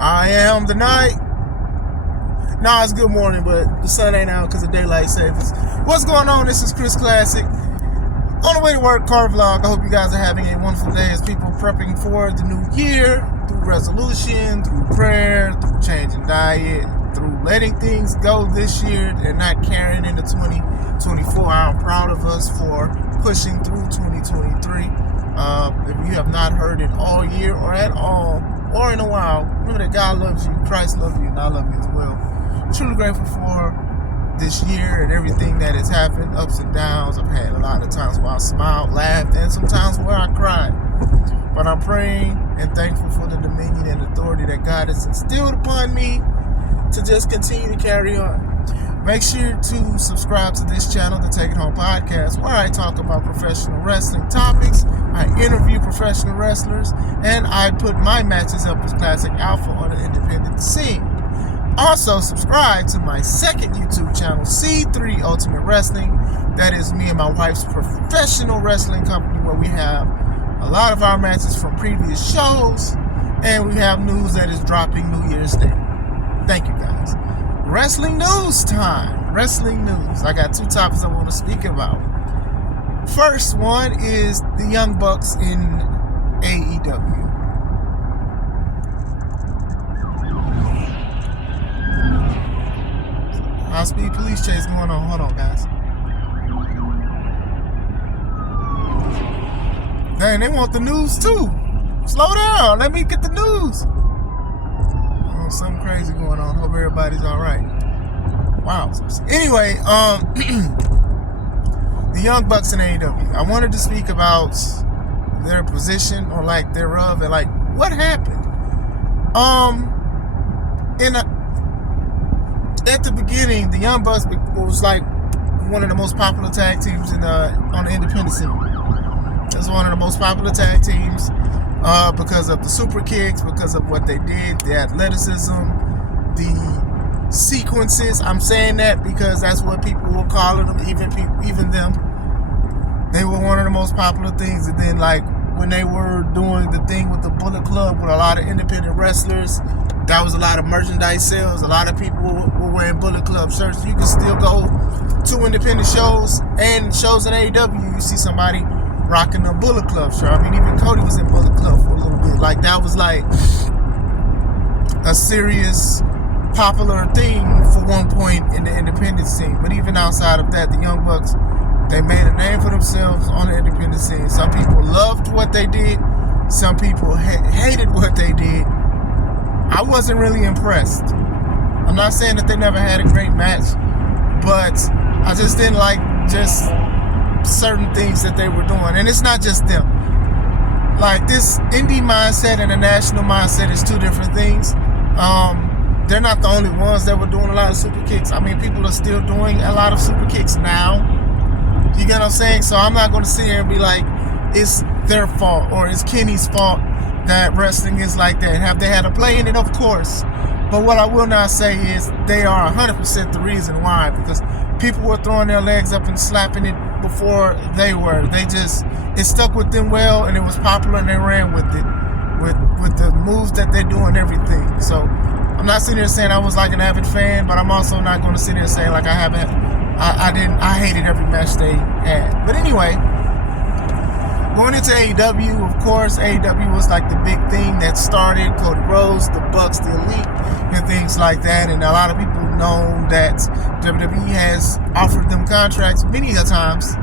I am the night. Nah, it's good morning, but the sun ain't out because of daylight savings. What's going on? This is Chris Classic. On the way to work, car vlog. I hope you guys are having a wonderful day as people prepping for the new year, through resolution, through prayer, through changing diet, through letting things go this year and not carrying into 2024. I'm proud of us for pushing through 2023. If you have not heard it all year or at all, or in a while, remember that God loves you, Christ loves you, and I love you as well. Truly grateful for this year and everything that has happened, ups and downs. I've had a lot of times where I smiled, laughed, and sometimes where I cried. But I'm praying and thankful for the dominion and authority that God has instilled upon me to just continue to carry on. Make sure to subscribe to this channel, the Take It Home Podcast, where I talk about professional wrestling topics. I interview professional wrestlers, and I put my matches up as Classic Alpha on the independent scene. Also, subscribe to my second YouTube channel, C3 Ultimate Wrestling. That is me and my wife's professional wrestling company, where we have a lot of our matches from previous shows, and we have news that is dropping New Year's Day. Thank you, guys. Wrestling news time. Wrestling news. I got two topics I want to speak about. First one is the Young Bucks in AEW. High-speed police chase going on. Hold on, guys. Dang, they want the news too. Slow down. Let me get the news. Oh, something crazy going on. Hope everybody's all right. Wow. Anyway, the Young Bucks in AEW. I wanted to speak about their position or lack thereof, and like what happened. At the beginning, the Young Bucks was like one of the most popular tag teams on the independent scene. It was one of the most popular tag teams because of the super kicks, because of what they did, the athleticism, the sequences. I'm saying that because that's what people were calling them, even them. They were one of the most popular things. And then, like, when they were doing the thing with the Bullet Club with a lot of independent wrestlers, that was a lot of merchandise sales. A lot of people were wearing Bullet Club shirts. You can still go to independent shows and shows in AEW. You see somebody rocking a Bullet Club shirt. I mean, even Cody was in Bullet Club for a little bit. Like, that was like a serious popular thing for one point in the independent scene. But even outside of that, the Young Bucks, they made a name for themselves on the independent scene. Some people loved what they did. Some people hated what they did. I wasn't really impressed. I'm not saying that they never had a great match, but I just didn't like just certain things that they were doing. And it's not just them. Like, this indie mindset and the national mindset is two different things. They're not the only ones that were doing a lot of super kicks. I mean, people are still doing a lot of super kicks now. You get what I'm saying? So I'm not going to sit here and be like, it's their fault or it's Kenny's fault that wrestling is like that. Have they had a play in it? Of course. But what I will not say is they are 100% the reason why, because people were throwing their legs up and slapping it before they were. It stuck with them well, and it was popular, and they ran with it, with the moves that they do and everything. So I'm not sitting here saying I was like an avid fan, but I'm also not going to sit here and say like I hated every match they had. But anyway, going into AEW, of course, AEW was like the big thing that started Cody Rhodes, the Bucks, the Elite, and things like that. And a lot of people know that WWE has offered them contracts many a times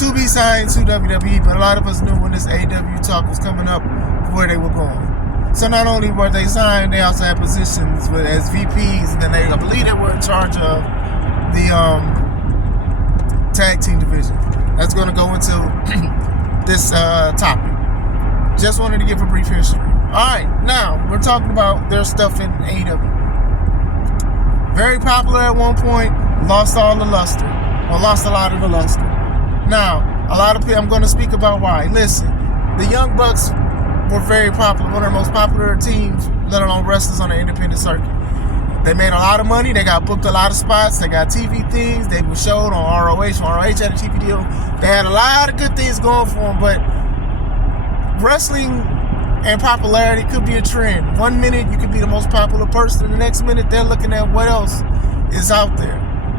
to be signed to WWE, but a lot of us knew when this AEW talk was coming up where they were going. So not only were they signed, they also had positions as VPs, and then I believe they were in charge of the tag team division. That's going to go into this topic. Just wanted to give a brief history. Alright, now we're talking about their stuff in AEW. Very popular at one point, lost all the luster, or lost a lot of the luster. Now, a lot of people, I'm going to speak about why. Listen, the Young Bucks were very popular, one of the most popular teams, let alone wrestlers on the independent circuit. They made a lot of money. They got booked a lot of spots. They got TV things. They were showed on ROH. ROH had a TV deal. They had a lot of good things going for them, but wrestling And popularity could be a trend. 1 minute you could be the most popular person, the next minute they're looking at what else is out there.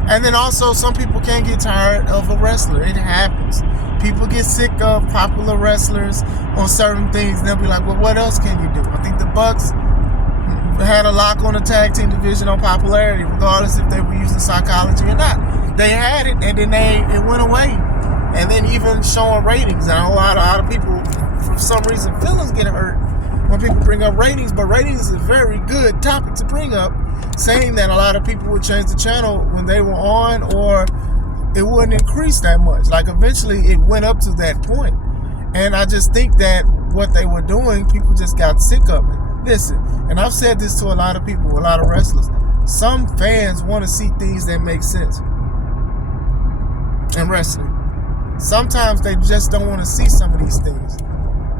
And then also some people can't get tired of a wrestler. It happens. People get sick of popular wrestlers on certain things. They'll be like, well, what else can you do? I think the Bucks had a lock on the tag team division on popularity, regardless if they were using psychology or not. They had it, and then it went away. And then even showing ratings. I know a lot of people, for some reason, feelings get hurt when people bring up ratings, but ratings is a very good topic to bring up, saying that a lot of people would change the channel when they were on, or it wouldn't increase that much. Like, eventually it went up to that point. And I just think that what they were doing, people just got sick of it. Listen, and I've said this to a lot of people, a lot of wrestlers. Some fans want to see things that make sense in wrestling. Sometimes they just don't want to see some of these things.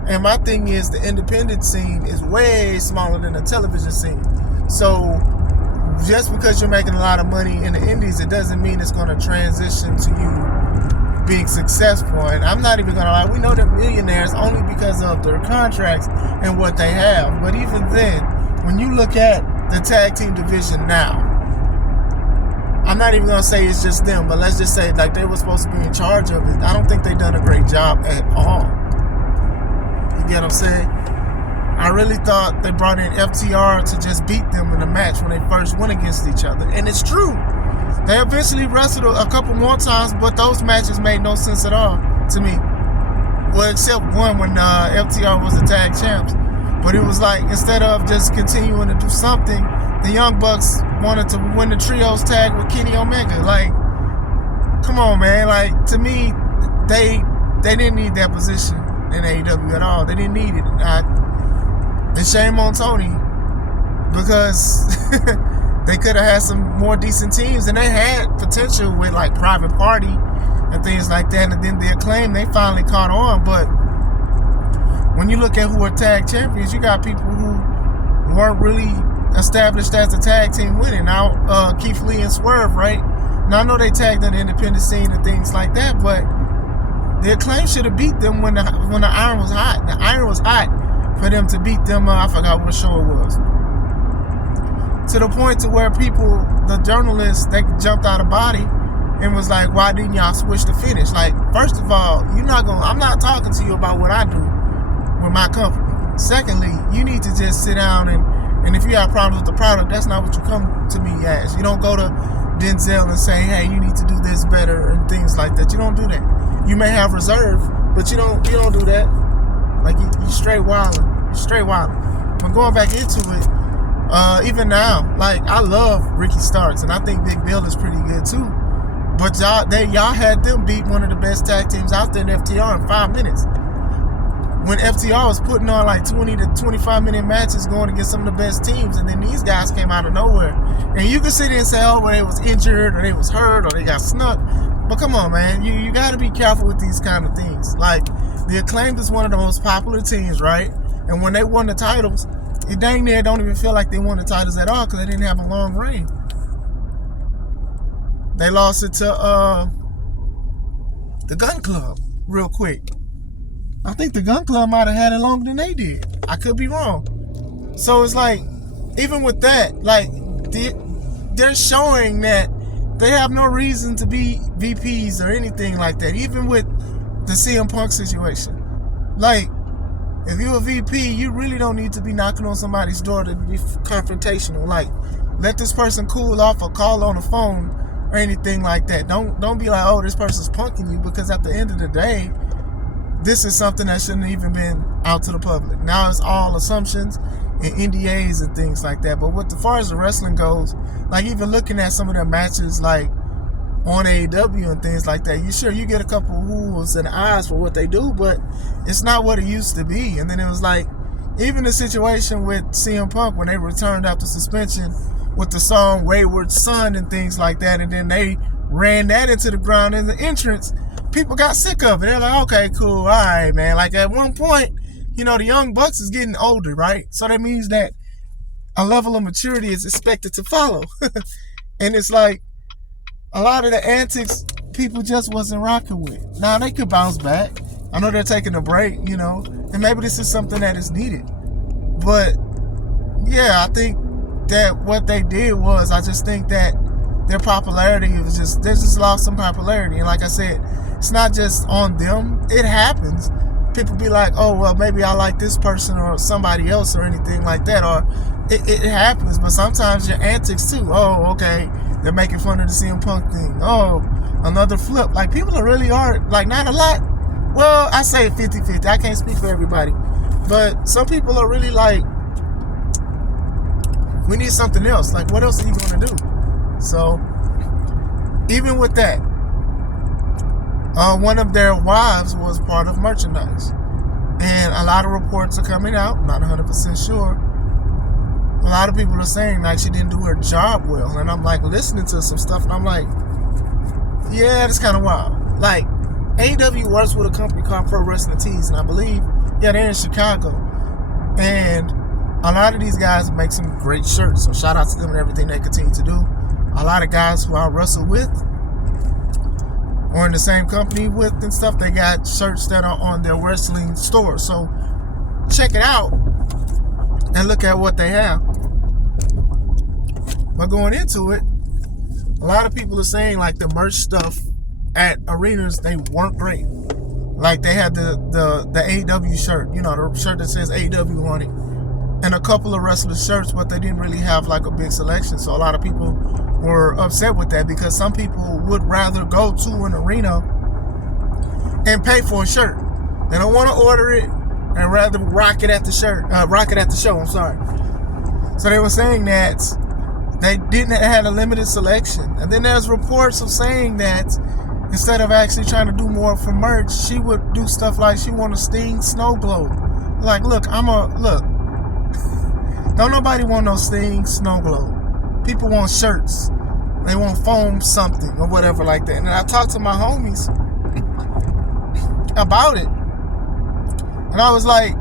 And my thing is, the independent scene is way smaller than the television scene. So just because you're making a lot of money in the indies, it doesn't mean it's going to transition to you being successful. And I'm not even going to lie, we know they're millionaires only because of their contracts and what they have. But even then, when you look at the tag team division now, I'm not even going to say it's just them, but let's just say like they were supposed to be in charge of it. I don't think they've done a great job at all. You get what I'm saying? I really thought they brought in FTR to just beat them in the match when they first went against each other. And it's true. They eventually wrestled a couple more times, but those matches made no sense at all to me. Well, except one when FTR was the tag champs. But it was like, instead of just continuing to do something, the Young Bucks wanted to win the trios tag with Kenny Omega. Like, come on, man. Like, to me, they didn't need that position in AEW at all. They didn't need it. And shame on Tony, because they could have had some more decent teams, and they had potential with like Private Party and things like that. And then the Acclaim, they finally caught on. But when you look at who are tag champions, you got people who weren't really established as a tag team winning. Now, Keith Lee and Swerve, right? Now, I know they tagged in the independent scene and things like that, but the Acclaim should have beat them when the iron was hot. The iron was hot for them to beat them. I forgot what show it was. To the point to where people, the journalists, they jumped out of body and was like, why didn't y'all switch the finish? Like, first of all, I'm not talking to you about what I do with my company. Secondly, you need to just sit down and if you have problems with the product, that's not what you come to me as. You don't go to Denzel and say, hey, you need to do this better and things like that. You don't do that. You may have reserve, but you don't do that. Like, you straight wildin'. You're straight wildin'. But going back into it, even now, like, I love Ricky Starks, and I think Big Bill is pretty good too. But y'all had them beat one of the best tag teams out there in FTR in 5 minutes. When FTR was putting on like 20 to 25 minute matches going against some of the best teams, and then these guys came out of nowhere. And you can sit there and say, oh, well, they was injured, or they was hurt, or they got snuck. But come on, man, you got to be careful with these kind of things. Like, the Acclaimed is one of the most popular teams, right? And when they won the titles, you dang near don't even feel like they won the titles at all, because they didn't have a long reign. They lost it to the Gun Club real quick. I think the Gun Club might have had it longer than they did. I could be wrong. So it's like, even with that, like, they're showing that they have no reason to be VPs or anything like that. Even with the CM Punk situation. Like, if you're a VP, you really don't need to be knocking on somebody's door to be confrontational. Like, let this person cool off or call on the phone or anything like that. Don't be like, oh, this person's punking you, because at the end of the day, this is something that shouldn't have even been out to the public. Now it's all assumptions and NDAs and things like that. But as far as the wrestling goes, like, even looking at some of their matches, like on AEW and things like that, you get a couple rules and eyes for what they do, but it's not what it used to be. And then it was like, even the situation with CM Punk when they returned after suspension with the song Wayward Son and things like that, and then they ran that into the ground in the entrance, people got sick of it. They're like, okay, cool, all right, man. Like, at one point, the Young Bucks is getting older, right? So that means that a level of maturity is expected to follow. And it's like, a lot of the antics, people just wasn't rocking with. Now, they could bounce back. I know they're taking a break, and And maybe this is something that is needed. But yeah, I think that what they did was, I just think that their popularity was just, they just lost some popularity. And like I said, it's not just on them. It happens. People be like, oh, well, maybe I like this person or somebody else or anything like that. Or it happens. But sometimes your antics too. Oh, okay, they're making fun of the CM Punk thing. Oh, another flip. Like, people really are, like, not a lot. Well, I say 50-50. I can't speak for everybody. But some people are really like, we need something else. Like, what else are you going to do? So, even with that, one of their wives was part of merchandise. And a lot of reports are coming out, not 100% sure. A lot of people are saying, like, she didn't do her job well. And I'm, like, listening to some stuff, and I'm like, yeah, that's kind of wild. Like, AEW works with a company called Pro Wrestling Tees, and I believe, yeah, they're in Chicago. And a lot of these guys make some great shirts, so shout out to them and everything they continue to do. A lot of guys who I wrestle with or in the same company with and stuff, they got shirts that are on their wrestling store. So check it out and look at what they have. But going into it, a lot of people are saying, like, the merch stuff at arenas, they weren't great. Like, they had the AEW shirt, you know, the shirt that says AEW on it, and a couple of wrestlers' shirts, but they didn't really have, like, a big selection. So a lot of people were upset with that, because some people would rather go to an arena and pay for a shirt. They don't want to order it and rather rock it at the show. I'm sorry. So they were saying that they didn't have a limited selection. And then there's reports of saying that instead of actually trying to do more for merch, she would do stuff like she want a Sting snow globe. Like, look, don't nobody want no Sting snow globe. People want shirts. They want foam something or whatever like that. And I talked to my homies about it. And I was like,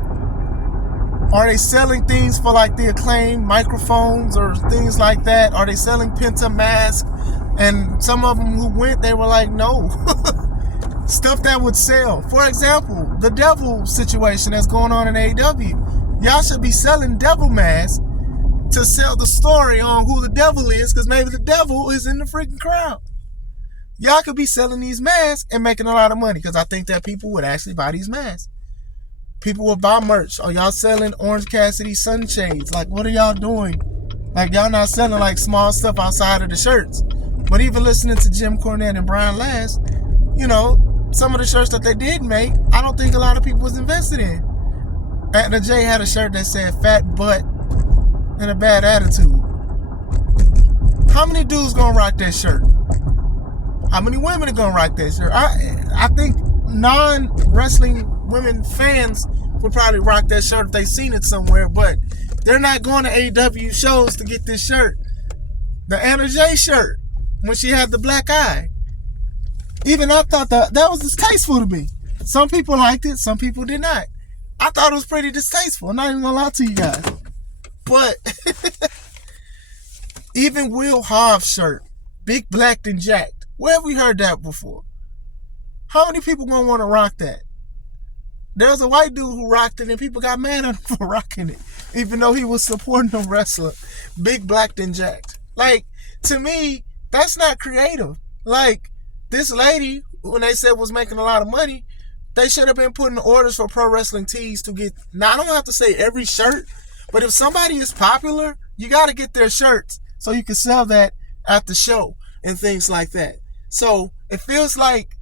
are they selling things for, like, the Acclaim microphones or things like that? Are they selling Penta masks? And some of them who went, they were like, no. Stuff that would sell. For example, the devil situation that's going on in AEW. Y'all should be selling devil masks to sell the story on who the devil is, because maybe the devil is in the freaking crowd. Y'all could be selling these masks and making a lot of money, because I think that people would actually buy these masks. People will buy merch. Are y'all selling Orange Cassidy sunshades? Like, what are y'all doing? Like, y'all not selling, like, small stuff outside of the shirts. But even listening to Jim Cornette and Brian Last, you know, some of the shirts that they did make, I don't think a lot of people was invested in. And the Jay had a shirt that said fat butt and a bad attitude. How many dudes gonna rock that shirt? How many women are gonna rock that shirt? I think non-wrestling women fans would probably rock that shirt if they seen it somewhere, but they're not going to AEW shows to get this shirt. The Anna Jay shirt, when she had the black eye. Even I thought that was distasteful to me. Some people liked it, some people did not. I thought it was pretty distasteful. I'm not even gonna lie to you guys. But even Will Hobbs' shirt, Big Blacked and Jacked. Where have we heard that before? How many people gonna want to rock that? There was a white dude who rocked it, and people got mad at him for rocking it, even though he was supporting a wrestler. Big Blacked and Jacked. Like, to me, that's not creative. Like, this lady, when they said was making a lot of money, they should have been putting orders for Pro Wrestling Tees to get, now I don't have to say every shirt, but if somebody is popular, you got to get their shirts so you can sell that at the show and things like that. So it feels like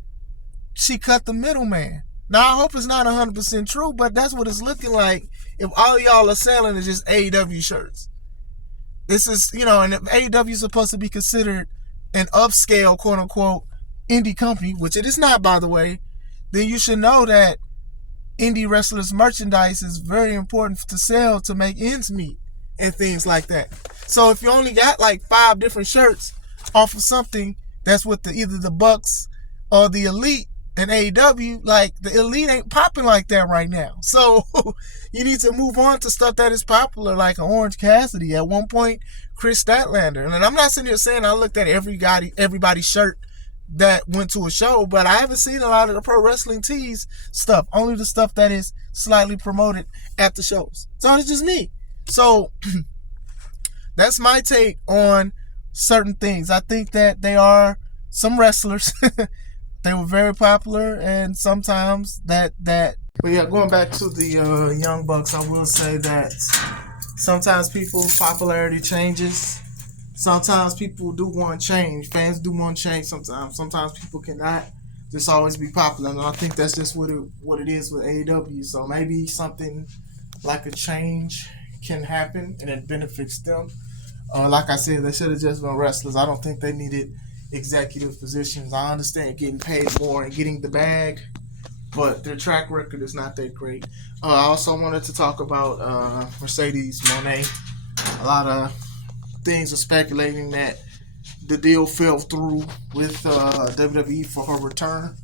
she cut the middleman. Now, I hope it's not 100% true, but that's what it's looking like if all y'all are selling is just AEW shirts. This is, you know, and if AEW is supposed to be considered an upscale, quote-unquote, indie company, which it is not, by the way, then you should know that indie wrestlers' merchandise is very important to sell to make ends meet and things like that. So if you only got like 5 different shirts off of something that's with either the Bucks or the Elite and AEW, like, the Elite ain't popping like that right now. So you need to move on to stuff that is popular, like an Orange Cassidy. At one point, Chris Statlander. And I'm not sitting here saying I looked at everybody's shirt that went to a show, but I haven't seen a lot of the Pro Wrestling Tees stuff. Only the stuff that is slightly promoted at the shows. So it's just me. So that's my take on certain things. I think that they are some wrestlers. They were very popular, and sometimes that. But yeah, going back to the Young Bucks, I will say that sometimes people's popularity changes. Sometimes people do want to change. Fans do want to change sometimes. Sometimes people cannot just always be popular. And I think that's just what it is with AEW. So maybe something like a change can happen and it benefits them. Like I said, they should have just been wrestlers. I don't think they needed executive positions. I understand getting paid more and getting the bag, but their track record is not that great. I also wanted to talk about Mercedes Mone. A lot of things are speculating that the deal fell through with WWE for her return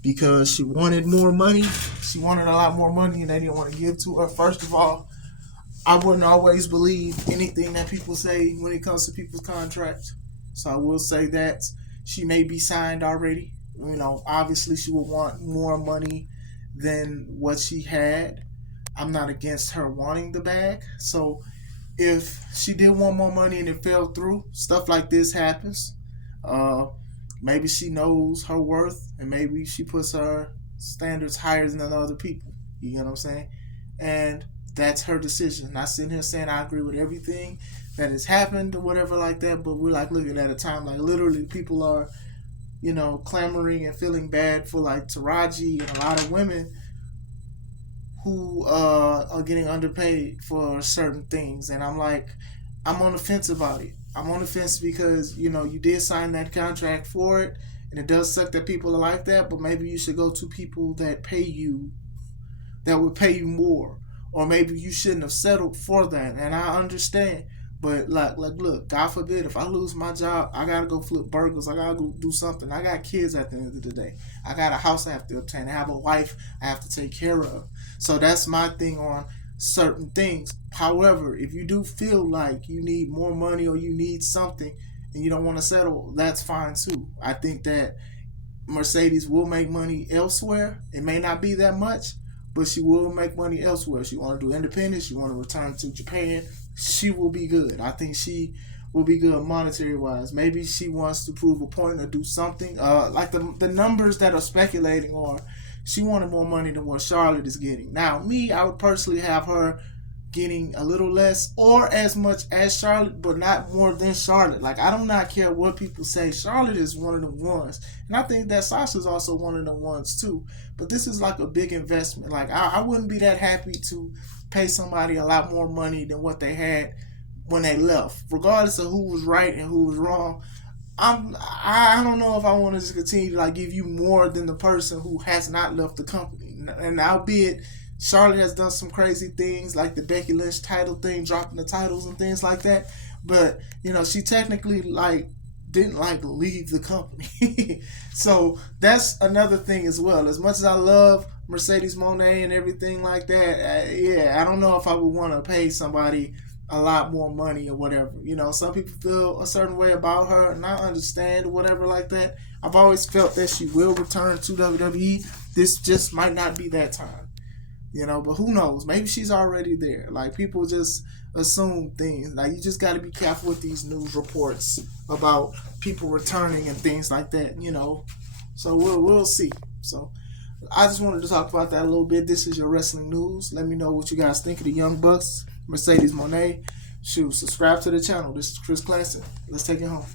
because she wanted more money. She wanted a lot more money and they didn't want to give to her. First of all, I wouldn't always believe anything that people say when it comes to people's contracts. So I will say that she may be signed already. You know, obviously she will want more money than what she had. I'm not against her wanting the bag. So if she did want more money and it fell through, stuff like this happens. Maybe she knows her worth and maybe she puts her standards higher than other people. You know what I'm saying? And that's her decision. Not sitting here saying I agree with everything that has happened or whatever like that, but we're like looking at a time like literally people are, you know, clamoring and feeling bad for like Taraji and a lot of women who are getting underpaid for certain things. And I'm like, I'm on the fence about it. I'm on the fence because, you know, you did sign that contract for it, and it does suck that people are like that, but maybe you should go to people that pay you, that would pay you more. Or maybe you shouldn't have settled for that. And I understand. But like look, God forbid, if I lose my job, I gotta go flip burgers. I gotta go do something. I got kids at the end of the day. I got a house I have to obtain. I have a wife I have to take care of. So that's my thing on certain things. However, if you do feel like you need more money or you need something and you don't want to settle, that's fine too. I think that Mercedes will make money elsewhere. It may not be that much, but she will make money elsewhere. She want to do independent. She want to return to Japan. She will be good. I think she will be good monetary wise. Maybe she wants to prove a point or do something. Like the numbers that are speculating are she wanted more money than what Charlotte is getting. Now, me, I would personally have her getting a little less or as much as Charlotte, but not more than Charlotte. Like, I do not care what people say. Charlotte is one of the ones. And I think that Sasha's also one of the ones too. But this is like a big investment. Like, I wouldn't be that happy to pay somebody a lot more money than what they had when they left. Regardless of who was right and who was wrong, I don't know if I want to just continue to like give you more than the person who has not left the company. And albeit Charlotte has done some crazy things like the Becky Lynch title thing, dropping the titles and things like that. But, you know, she technically like didn't like leave the company. So that's another thing as well. As much as I love Mercedes Mone and everything like that, yeah, I don't know if I would want to pay somebody a lot more money or whatever. You know, some people feel a certain way about her, and I understand or whatever like that. I've always felt that she will return to WWE. This just might not be that time. You know, but who knows? Maybe she's already there. Like, people just assume things. Like, you just got to be careful with these news reports about people returning and things like that, you know. So we'll see. So I just wanted to talk about that a little bit. This is your wrestling news. Let me know what you guys think of the Young Bucks, Mercedes Mone. Shoot, subscribe to the channel. This is Chris Clancy. Let's take it home.